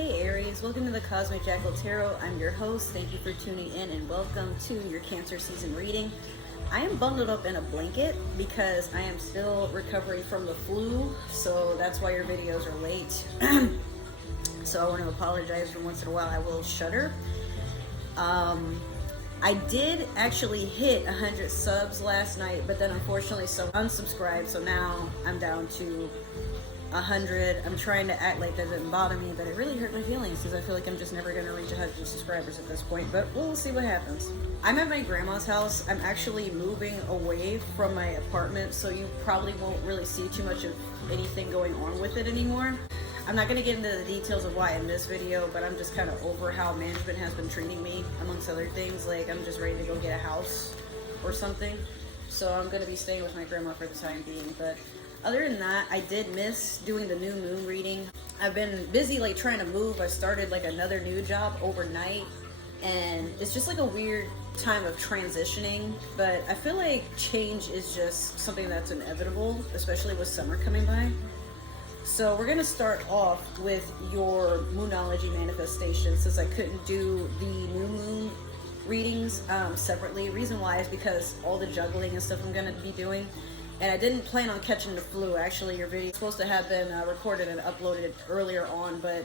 Hey Aries, welcome to the Cosmic Jackal Tarot. I'm your host. Thank you for tuning in and welcome to your Cancer season reading. I am bundled up in a blanket because I am still recovering from the flu, so that's why your videos are late. So I want to apologize for once in a while. I will shudder. I did actually hit 100 subs last night, but then unfortunately someone unsubscribed, so now I'm down to 100. I'm trying to act like that didn't bother me, but it really hurt my feelings because I feel like I'm just never going to reach 100 subscribers at this point, but we'll see what happens. I'm at my grandma's house. I'm actually moving away from my apartment, so you probably won't really see too much of anything going on with it anymore. I'm not going to get into the details of why in this video, but I'm just kind of over how management has been treating me, amongst other things. Like, I'm just ready to go get a house or something, so I'm going to be staying with my grandma for the time being. But other than that, I did miss doing the new moon reading. I've been busy like trying to move. I started like another new job overnight, and it's just like a weird time of transitioning, but I feel like change is just something that's inevitable, especially with summer coming by. So we're gonna start off with your Moonology manifestation, since I couldn't do the new moon readings separately. Reason why is because all the juggling and stuff I'm gonna be doing, and I didn't plan on catching the flu. Actually, your video is supposed to have been recorded and uploaded earlier on, but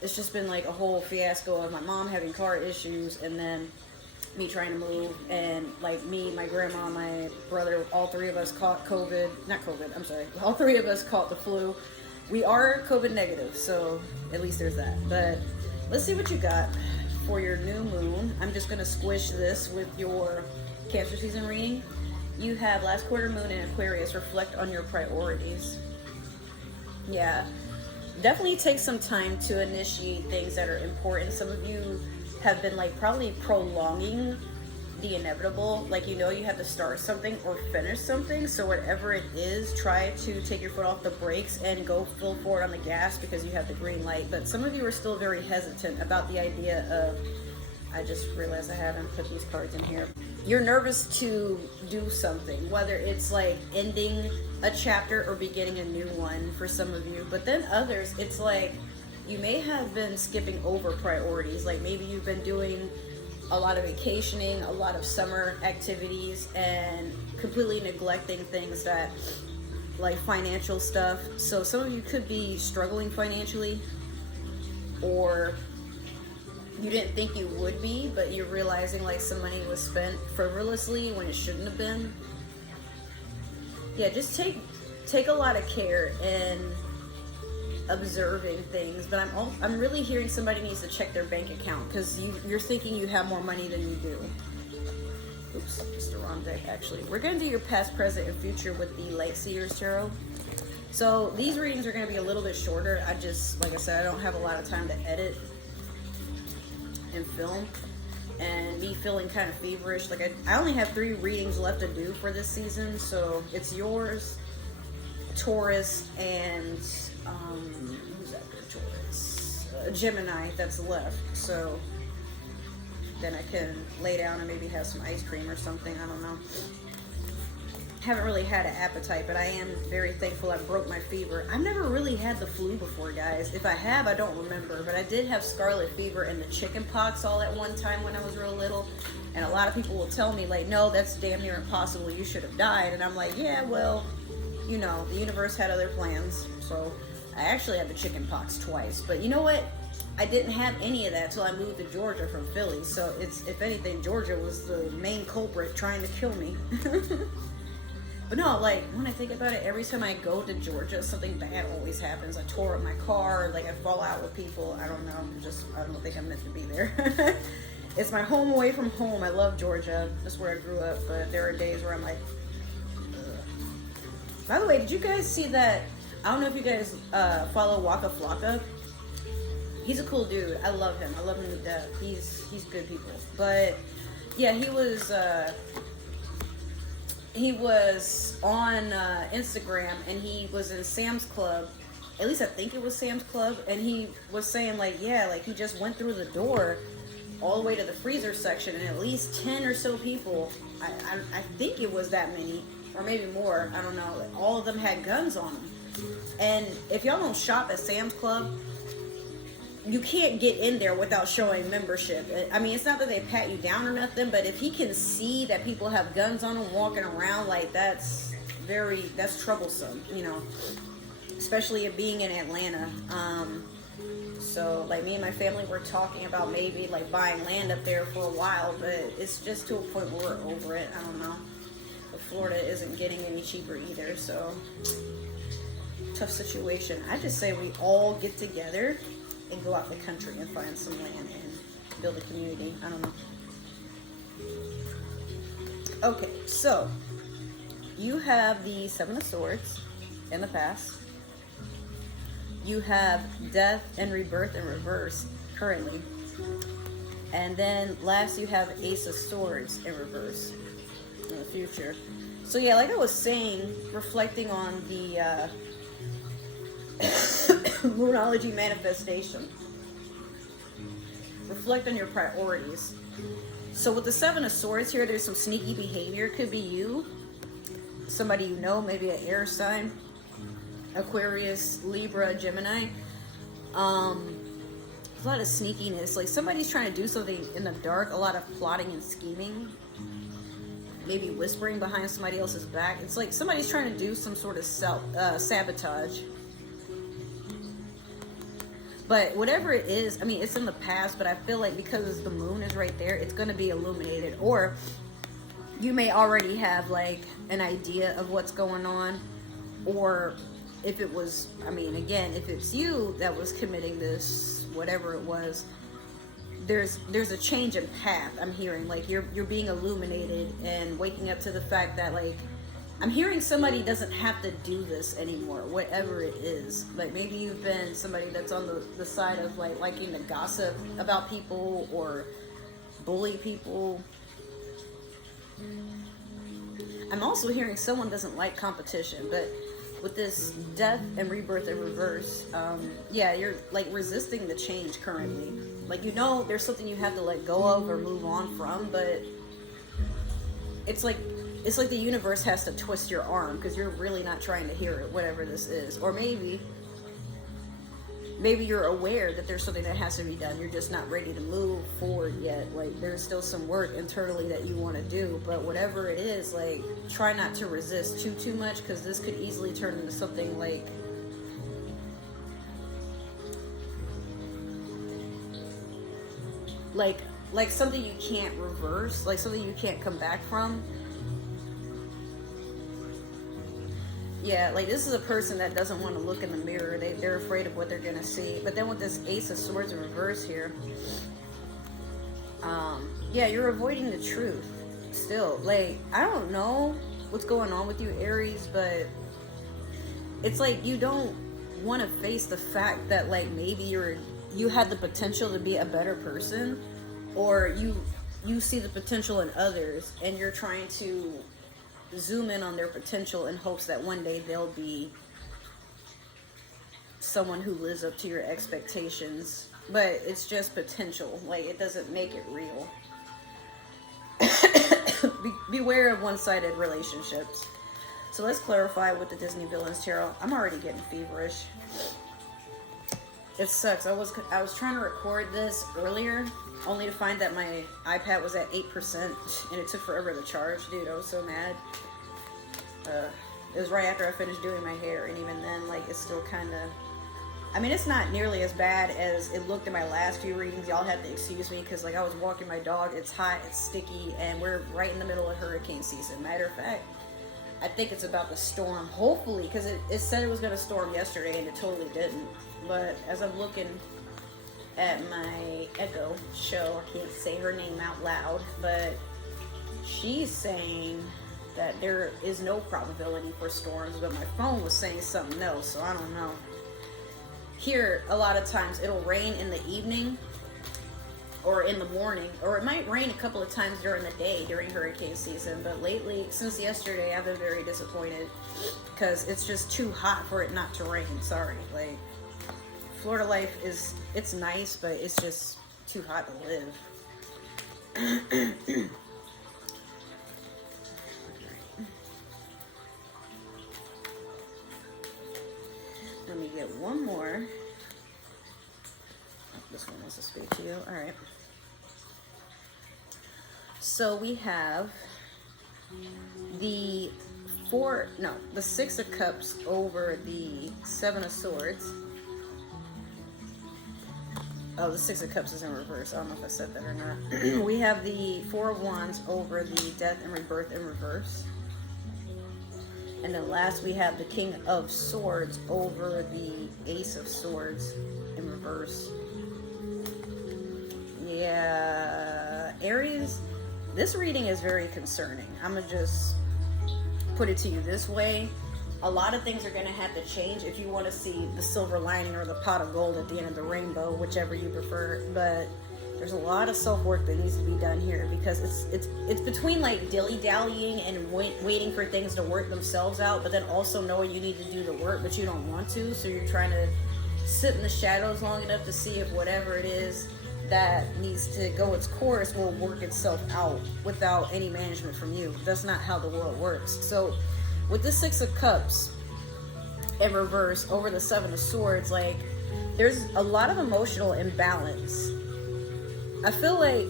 it's just been like a whole fiasco of my mom having car issues, and then me trying to move, and like me, my grandma, my brother, all three of us caught COVID. Not COVID, I'm sorry. All three of us caught the flu. We are COVID negative, so at least there's that. But let's see what you got for your new moon. I'm just gonna squish this with your Cancer season reading. You have last quarter moon in Aquarius. Reflect on your priorities. Yeah, definitely take some time to initiate things that are important. Some of you have been like probably prolonging the inevitable, like you know you have to start something or finish something, so whatever it is, try to take your foot off the brakes and go full forward on the gas because you have the green light. But some of you are still very hesitant about the idea of, I just realized I haven't put these cards in here. You're nervous to do something, whether it's like ending a chapter or beginning a new one for some of you, but then others, it's like you may have been skipping over priorities. Like maybe you've been doing a lot of vacationing, a lot of summer activities, and completely neglecting things that like financial stuff. So some of you could be struggling financially, or you didn't think you would be, but you're realizing like some money was spent frivolously when it shouldn't have been. Yeah, just take a lot of care in observing things, but I'm really hearing somebody needs to check their bank account because you're thinking you have more money than you do. Oops, it's the wrong deck actually. We're gonna do your past, present, and future with the Light Seers Tarot. So these readings are gonna be a little bit shorter. I just, like I said, I don't have a lot of time to edit and film, and me feeling kind of feverish. Like I only have 3 readings left to do for this season, so it's yours, Taurus, and who's after Taurus? Gemini that's left. So then I can lay down and maybe have some ice cream or something. I don't know. Haven't really had an appetite, but I am very thankful I broke my fever. I've never really had the flu before, guys. If I have, I don't remember, but I did have scarlet fever and the chicken pox all at one time when I was real little. And a lot of people will tell me like, no, that's damn near impossible. You should have died. And I'm like, yeah, well, you know, the universe had other plans. So I actually had the chicken pox twice, but you know what? I didn't have any of that till I moved to Georgia from Philly. So it's, if anything, Georgia was the main culprit trying to kill me. But no, like when I think about it, every time I go to Georgia, something bad always happens. I tore up my car, like I fall out with people. I don't know, I don't think I'm meant to be there. It's my home away from home. I love Georgia. That's where I grew up, but there are days where I'm like, ugh. By the way, did you guys see that? I don't know if you guys follow Waka Flocka. He's a cool dude. I love him. I love him to death. He's good people. But yeah, he was on Instagram, and he was in Sam's Club. At least I think it was Sam's Club, and he was saying like, yeah, like he just went through the door all the way to the freezer section, and at least 10 or so people, I think it was that many, or maybe more, I don't know, all of them had guns on them. And if y'all don't shop at Sam's Club, you can't get in there without showing membership. I mean, it's not that they pat you down or nothing, but if he can see that people have guns on them walking around, like that's troublesome, you know, especially it being in Atlanta. So like me and my family were talking about maybe like buying land up there for a while, but it's just to a point where we're over it. I don't know. But Florida isn't getting any cheaper either, so tough situation. I just say we all get together and go out the country and find some land and build a community. I don't know. Okay, so you have the Seven of Swords in the past. You have death and rebirth in reverse currently. And then last you have Ace of Swords in reverse in the future. So yeah, like I was saying, reflecting on the Moonology manifestation. Reflect on your priorities. So with the Seven of Swords here, there's some sneaky behavior. It could be you, somebody you know, maybe an air sign, Aquarius, Libra, Gemini. A lot of sneakiness. Like somebody's trying to do something in the dark. A lot of plotting and scheming. Maybe whispering behind somebody else's back. It's like somebody's trying to do some sort of sabotage. But whatever it is, I mean, it's in the past, but I feel like because the moon is right there, it's going to be illuminated. Or you may already have like an idea of what's going on. Or if it was, I mean, again, if it's you that was committing this, whatever it was, there's a change in path. I'm hearing like you're being illuminated and waking up to the fact that like I'm hearing somebody doesn't have to do this anymore, whatever it is. Like maybe you've been somebody that's on the side of like liking to gossip about people or bully people. I'm also hearing someone doesn't like competition, but with this death and rebirth in reverse, yeah, you're like resisting the change currently. Like, you know, there's something you have to let go of or move on from, but it's like the universe has to twist your arm because you're really not trying to hear it, whatever this is. Or maybe you're aware that there's something that has to be done. You're just not ready to move forward yet. Like there's still some work internally that you want to do, but whatever it is, like try not to resist too much because this could easily turn into something like something you can't reverse, like something you can't come back from. Yeah, like this is a person that doesn't want to look in the mirror. They're afraid of what they're going to see. But then with this Ace of Swords in reverse here, yeah, you're avoiding the truth still. Like, I don't know what's going on with you, Aries, but it's like you don't want to face the fact that like maybe you had the potential to be a better person, or you see the potential in others and you're trying to zoom in on their potential in hopes that one day they'll be someone who lives up to your expectations. But it's just potential. Like, it doesn't make it real. Beware of one-sided relationships. So let's clarify with the Disney Villains Tarot. I'm already getting feverish. It sucks. I was trying to record this earlier, only to find that my iPad was at 8% and it took forever to charge. Dude, I was so mad. It was right after I finished doing my hair, and even then, like, it's still kind of, I mean, it's not nearly as bad as it looked in my last few readings. Y'all have to excuse me because, like, I was walking my dog. It's hot, it's sticky, and we're right in the middle of hurricane season. Matter of fact, I think it's about to storm, hopefully, because it said it was going to storm yesterday, and it totally didn't. But as I'm looking at my Echo show, I can't say her name out loud, but she's saying that there is no probability for storms, but my phone was saying something else, so I don't know. Here, a lot of times it'll rain in the evening or in the morning, or it might rain a couple of times during the day during hurricane season, but lately, since yesterday, I've been very disappointed because it's just too hot for it not to rain. Sorry. Like, Florida life it's nice, but it's just too hot to live. Let me get one more. This one wants to speak to you. All right. So we have the Six of Cups over the Seven of Swords. Oh, the Six of Cups is in reverse. I don't know if I said that or not. We have the Four of Wands over the Death and Rebirth in reverse. And then last we have the King of Swords over the Ace of Swords in reverse. Yeah, Aries, this reading is very concerning. I'm going to just put it to you this way. A lot of things are going to have to change if you want to see the silver lining or the pot of gold at the end of the rainbow, whichever you prefer. But there's a lot of self-work that needs to be done here, because it's between like dilly-dallying and waiting for things to work themselves out, but then also knowing you need to do the work but you don't want to, so you're trying to sit in the shadows long enough to see if whatever it is that needs to go its course will work itself out without any management from you. That's not how the world works. So with the Six of Cups in reverse over the Seven of Swords, like, there's a lot of emotional imbalance. I feel like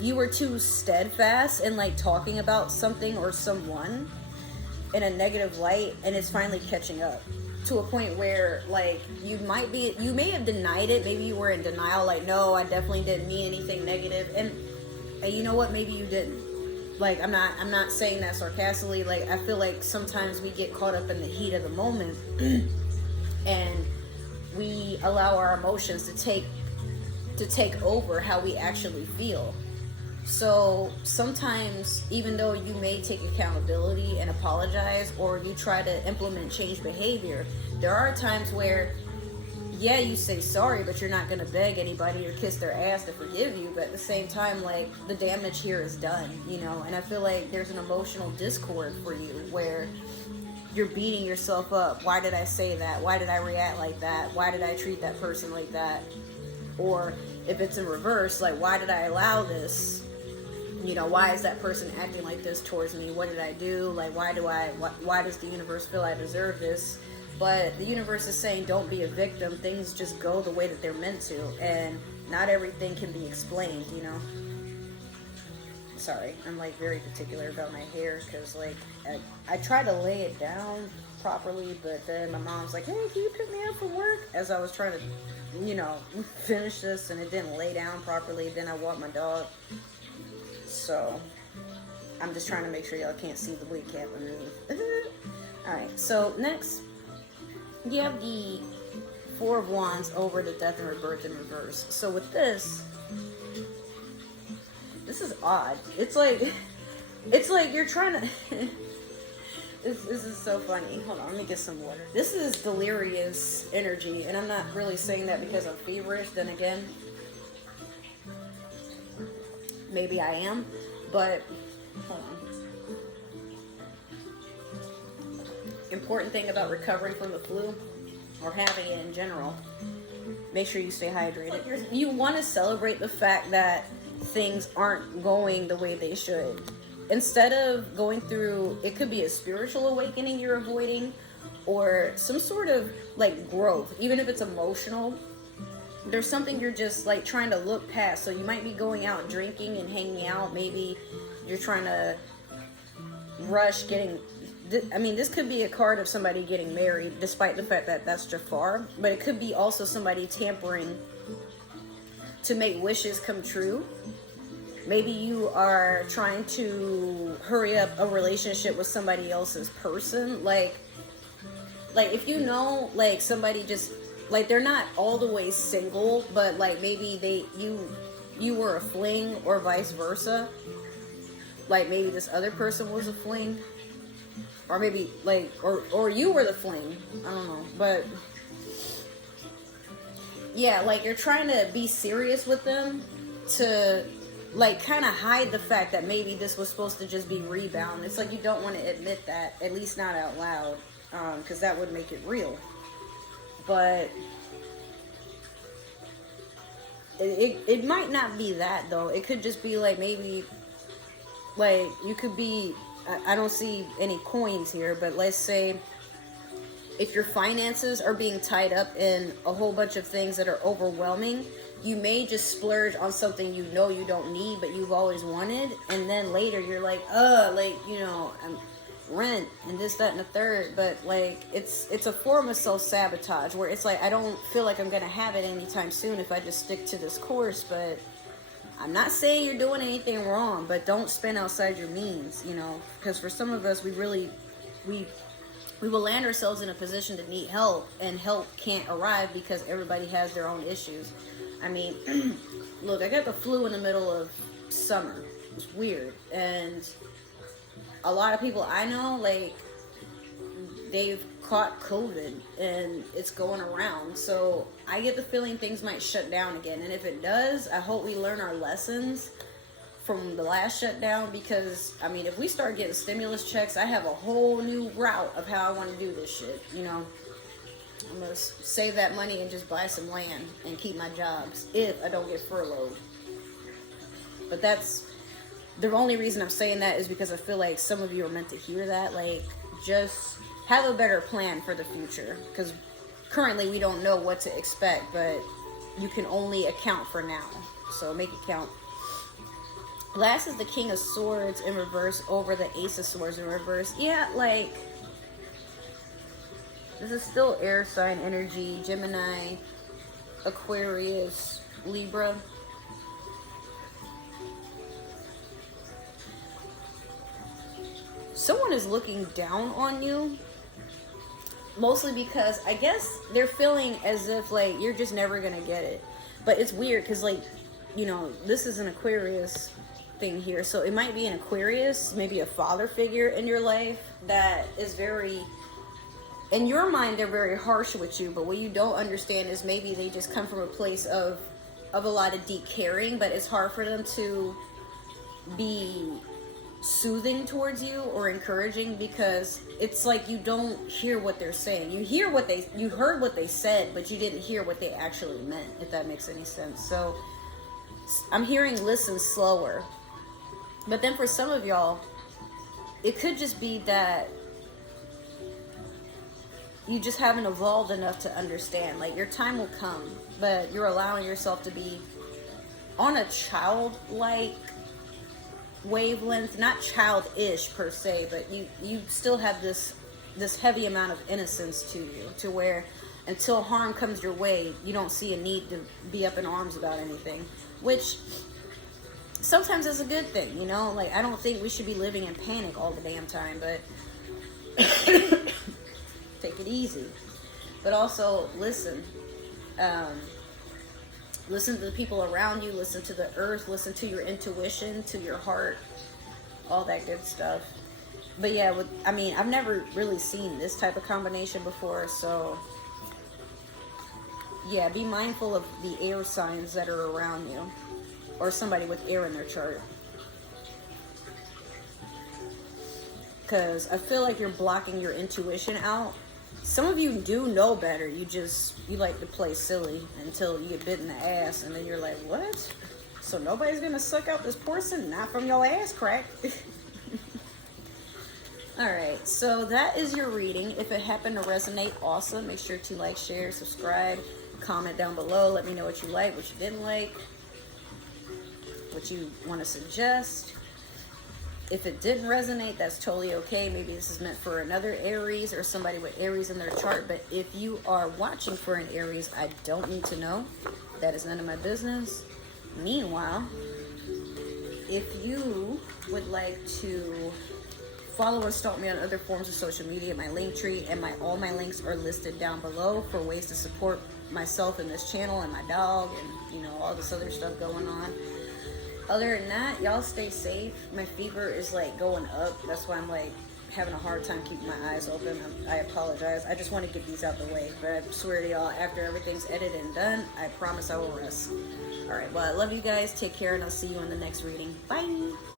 you were too steadfast in like talking about something or someone in a negative light, and it's finally catching up to a point where like you may have denied it. Maybe you were in denial, like, no, I definitely didn't mean anything negative. And you know what, maybe you didn't. Like, I'm not saying that sarcastically. Like, I feel like sometimes we get caught up in the heat of the moment and we allow our emotions to take over how we actually feel. So sometimes, even though you may take accountability and apologize, or you try to implement change behavior, there are times where, yeah, you say sorry, but you're not going to beg anybody or kiss their ass to forgive you. But at the same time, like, the damage here is done, you know? And I feel like there's an emotional discord for you where you're beating yourself up. Why did I say that? Why did I react like that? Why did I treat that person like that? Or if it's in reverse, like, why did I allow this? You know, why is that person acting like this towards me? What did I do? Like, why does the universe feel I deserve this? But the universe is saying, don't be a victim. Things just go the way that they're meant to. And not everything can be explained, you know? Sorry, I'm like very particular about my hair, because like I try to lay it down properly, but then my mom's like, hey, can you pick me up from work? As I was trying to, you know, finish this, and it didn't lay down properly. Then I walked my dog. So I'm just trying to make sure y'all can't see the wig cap underneath. Alright, so next you have the Four of Wands over the Death and Rebirth in reverse. So with this is odd. It's like you're trying to this is so funny. Hold on, let me get some water. This is delirious energy, and I'm not really saying that because I'm feverish. Then again, maybe I am, but hold on. Important thing about recovering from the flu, or having it in general, make sure you stay hydrated. You want to celebrate the fact that things aren't going the way they should. Instead of going through, it could be a spiritual awakening you're avoiding, or some sort of like growth, even if it's emotional. There's something you're just like trying to look past. So you might be going out drinking and hanging out. Maybe you're trying to rush getting, I mean, this could be a card of somebody getting married, despite the fact that that's Jafar. But it could be also somebody tampering to make wishes come true. Maybe you are trying to hurry up a relationship with somebody else's person. Like if you know, like, somebody just, like, they're not all the way single, but like maybe you were a fling, or vice versa. Like maybe this other person was a fling, or maybe like, or you were the fling. I don't know, but yeah, like you're trying to be serious with them to like kind of hide the fact that maybe this was supposed to just be rebound. It's like you don't want to admit that, at least not out loud, because that would make it real. But it might not be that, though. It could just be like, maybe like you could be, I don't see any coins here, but let's say if your finances are being tied up in a whole bunch of things that are overwhelming, you may just splurge on something you know you don't need but you've always wanted, and then later you're like, like, you know, rent and this, that, and the third. But like, it's a form of self-sabotage where it's like, I don't feel like I'm gonna have it anytime soon if I just stick to this course. But I'm not saying you're doing anything wrong, but don't spend outside your means, you know, because for some of us, we will land ourselves in a position to need help, and help can't arrive because everybody has their own issues. I mean, look, I got the flu in the middle of summer. It's weird. And a lot of people I know, like, they've caught COVID and it's going around. So I get the feeling things might shut down again. And if it does, I hope we learn our lessons from the last shutdown, because I mean, if we start getting stimulus checks, I have a whole new route of how I want to do this shit, you know. I'm gonna save that money and just buy some land and keep my jobs if I don't get furloughed. But that's the only reason I'm saying that, is because I feel like some of you are meant to hear that. Like, just have a better plan for the future, because currently we don't know what to expect, but you can only account for now, so make it count. Last is the King of Swords in reverse over the Ace of Swords in reverse. Yeah, like, this is still air sign energy, Gemini, Aquarius, Libra. Someone is looking down on you, mostly because I guess they're feeling as if like you're just never gonna get it. But it's weird because, like, you know, this is an Aquarius thing here, so it might be an Aquarius, maybe a father figure in your life that is very, in your mind, they're very harsh with you, but what you don't understand is maybe they just come from a place of a lot of deep caring, but it's hard for them to be soothing towards you or encouraging, because it's like you don't hear what they're saying. You heard what they said, but you didn't hear what they actually meant, if that makes any sense. So I'm hearing listen slower. But then for some of y'all, it could just be that you just haven't evolved enough to understand. Like, your time will come, but you're allowing yourself to be on a childlike wavelength, not childish per se, but you still have this heavy amount of innocence to you, to where until harm comes your way, you don't see a need to be up in arms about anything, which sometimes is a good thing, you know. Like, I don't think we should be living in panic all the damn time, but take it easy. But also listen. Listen to the people around you, listen to the earth, listen to your intuition, to your heart, all that good stuff. But yeah, I mean, I've never really seen this type of combination before, so yeah, be mindful of the air signs that are around you, or somebody with air in their chart. Because I feel like you're blocking your intuition out. Some of you do know better. You like to play silly until you get bit in the ass, and then you're like, what? So nobody's gonna suck out this porcelain? Not from your ass crack. Alright, so that is your reading. If it happened to resonate, awesome. Make sure to like, share, subscribe, comment down below. Let me know what you like, what you didn't like, what you want to suggest. If it didn't resonate, that's totally okay. Maybe this is meant for another Aries or somebody with Aries in their chart. But if you are watching for an Aries, I don't need to know. That is none of my business. Meanwhile, if you would like to follow or stalk me on other forms of social media, my link tree and all my links are listed down below for ways to support myself and this channel and my dog and, you know, all this other stuff going on. Other than that, y'all stay safe. My fever is like going up. That's why I'm like having a hard time keeping my eyes open. I apologize. I just want to get these out the way. But I swear to y'all, after everything's edited and done, I promise I will rest. Alright, well, I love you guys. Take care, and I'll see you in the next reading. Bye!